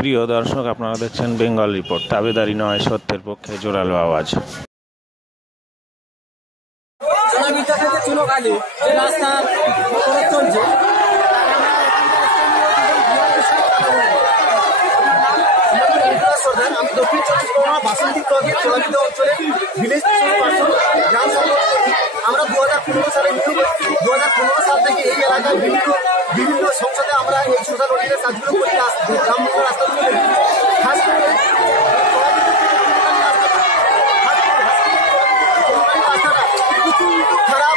প্রিয় দর্শক, আপনারা দেখছেন বেঙ্গল রিপোর্ট। দাবিদারি নয়, সত্যের পক্ষে জোরালো আওয়াজ। গ্রাম আমরা দু হাজার পনেরো সালে দু হাজার পনেরো সাল থেকে এই বিভিন্ন বিভিন্ন সংসদে আমরা এই সোশ্যাল কাজগুলো করি রাস- গ্রাম্য রাস্তাগুলো করি। খাস করে রাস্তাটা প্রচণ্ড খারাপ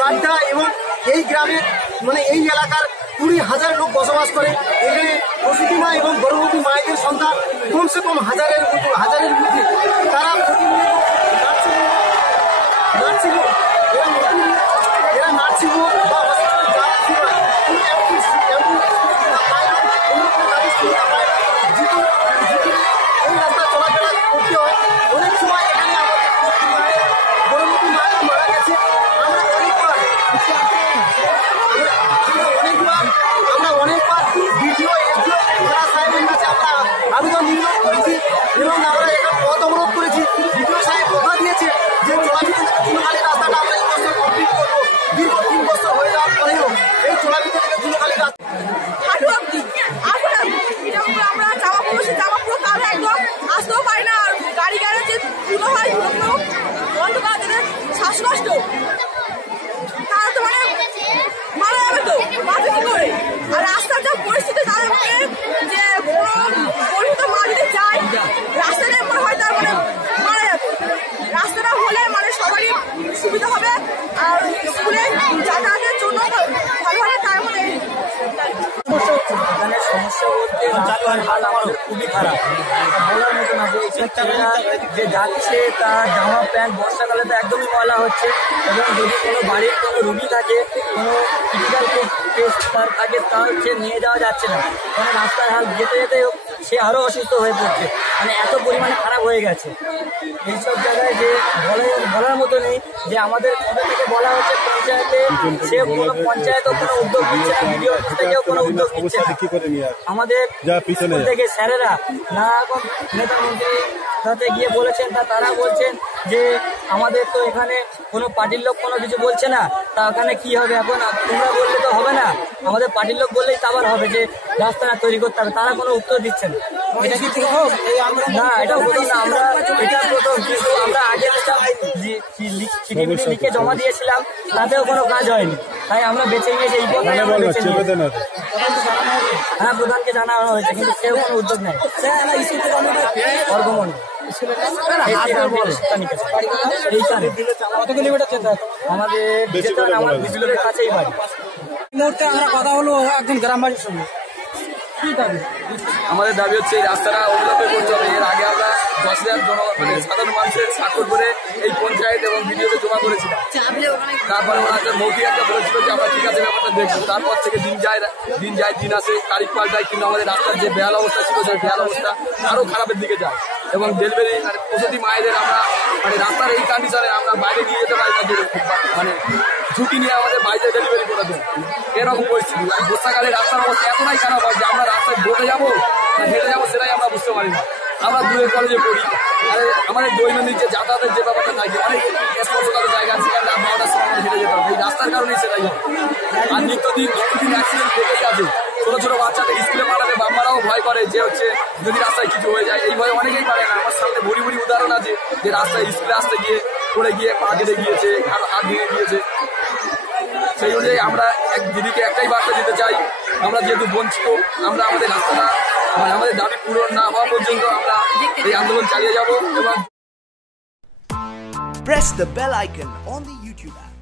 গাড্ডা এবং এই গ্রামে মানে এই এলাকার কুড়ি হাজার লোক বসবাস করে। এখানে প্রসূতি মা এবং গর্ভবতী মায়েদের সন্তান কমসে কম হাজারের হাজারের মধ্যে। তারা প্রতিনিয়ত নার্সিং এরা এরা নার্সিং বা এবং আমরা এখানে করেছি। ভিডিও সাহেব কথা দিয়েছে যে চুনকালি রাস্তাটা আমরা এই বছর কমপ্লিট করব। দীর্ঘ তিন হয়ে যাওয়ার পরেও এই চোলাবিতে থেকে চুনকালি রাস্তা আমরা জামা পড়েছি জামা পুরো কালো একদম আসতেও পারি না। গাড়ি গাড়ি যে ধুলো হয় ধুলোগুলো বন্ধ করা যেতে শ্বাসকষ্ট তারা তো মানে মারা যাবে তো বাঁচে কি করে আর রাস্তার যা পরিস্থিতি তাদের মানে যে কোনো পরিচিত মা যদি যায় রাস্তাটা এমন হয় তার মানে মারা যাবে রাস্তাটা হলে মানে সবারই সুবিধা হবে আর স্কুলে যাতায়াতের জন্য ভালো হবে তার মানে সমস্যা হচ্ছে না। এখানে সমস্যা বলতে হাল আমাদের খুবই খারাপ। বলার মতো না যে যাচ্ছে তার জামা প্যান্ট, বর্ষাকালে তো একদমই ময়লা হচ্ছে এবং যদি কোনো বাড়ির কোনো রুগী থাকে, কোনো ক্রিটিক্যাল কেস তার থাকে, তার সে নিয়ে যাওয়া যাচ্ছে না। মানে রাস্তার হাল যেতে যেতে সে আরও অসুস্থ হয়ে পড়ছে। মানে এত পরিমাণে খারাপ হয়ে গেছে। এইসব জায়গায় যে বলে বলার মতো নেই যে আমাদের কবে থেকে বলা হচ্ছে পঞ্চায়েতে সে কোনো পঞ্চায়েতও কোনো উদ্যোগ নিচ্ছে না বিডিও থেকেও কোনো উদ্যোগ নিচ্ছে না? আমাদের থেকে স্যারেরা না এখন নেতামন্ত্রী তাতে সাথে গিয়ে বলেছেন তা তারা বলছেন যে আমাদের তো এখানে কোনো পার্টির লোক কোনো কিছু বলছে না তা ওখানে কি হবে এখন? তোমরা বললে তো হবে না। আমাদের পার্টির লোক বললেই তো আবার হবে যে রাস্তাটা তৈরি করতে হবে। তারা কোনো উত্তর দিচ্ছে না। এটা কি হোক? না এটা প্রথম না। আমরা এটা প্রথম কিন্তু আমরা আগে লিখে জমা দিয়েছিলাম তাতেও কোনো কাজ হয়নি। তাই আমরা বেঁচে নিয়েছি এই পথে মানে। হ্যাঁ প্রধানকে জানানো হয়েছে কিন্তু কেউ কোনো উদ্যোগ নেই। বর্গমন্ডল কত কিলোমিটার আমাদের বেশি যেতে করে হবে আমার বলা। যায়। বিজুলের কাছেই বাড়ি মুহূর্তে আমরা কথা হলো একজন গ্রামবাসীর সঙ্গে। কি দাবি? আমাদের দাবি হচ্ছে এই রাস্তাটা অবলম্বন করতে হবে এর আগে দশ মানে সাধারণ মানুষের স্বাক্ষর করে এই পঞ্চায়েত এবং ভিডিওতে জমা করেছিলাম। তারপরে ওনাকে মৌখি একটা বলেছিল যে আমরা ঠিক আছে ব্যাপারটা দেখব। তারপর থেকে দিন যায় দিন যায় দিন আসে তারিখ পাল্টায় কিন্তু আমাদের রাস্তার যে বেহাল অবস্থা ছিল সেই বেহাল অবস্থা আরও খারাপের দিকে যায়। এবং ডেলিভারি মানে প্রসূতি মায়েদের আমরা মানে রাস্তার এই কন্ডিশনে আমরা বাইরে নিয়ে যেতে পারি না মানে ঝুঁকি নিয়ে আমাদের বাইরে ডেলিভারি করে দেবো। এরকম পরিস্থিতি। বর্ষাকালে রাস্তার অবস্থা এতটাই খারাপ হয় যে আমরা রাস্তায় বোটে যাব না হেঁটে যাব সেটাই আমরা বুঝতে পারি না। আমরা দূরের কলেজে পড়ি। আমাদের দৈনন্দিন যে যাতায়াতের যে ব্যাপারটা থাকে অনেক স্পর্শকার জায়গা আছে সেখানে বারোটার সময় আমাদের হেঁটে যেতে হবে। এই রাস্তার কারণেই সেটাই হয়। আর নিত্যদিন নিত্যদিন অ্যাক্সিডেন্ট ঘটেই আছে। ছোট ছোট বাচ্চাদের স্কুলে পাঠাতে বাম্মারাও ভয় করে যে হচ্ছে যদি রাস্তায় কিছু হয়ে যায়। এই ভয় অনেকেই পারে না। আমার সামনে ভরি ভরি উদাহরণ আছে যে রাস্তায় স্কুলে আসতে গিয়ে পড়ে গিয়ে পা কেটে গিয়েছে হাত ভেঙে গিয়েছে। সেই অনুযায়ী আমরা এক দিদিকে একটাই বার্তা দিতে চাই। আমরা যেহেতু বঞ্চিত, আমরা আমাদের রাস্তাটা মানে আমাদের দাবি পূরণ না হওয়া পর্যন্ত আমরা এই আন্দোলন চালিয়ে যাব এবং press the bell icon on the YouTube app.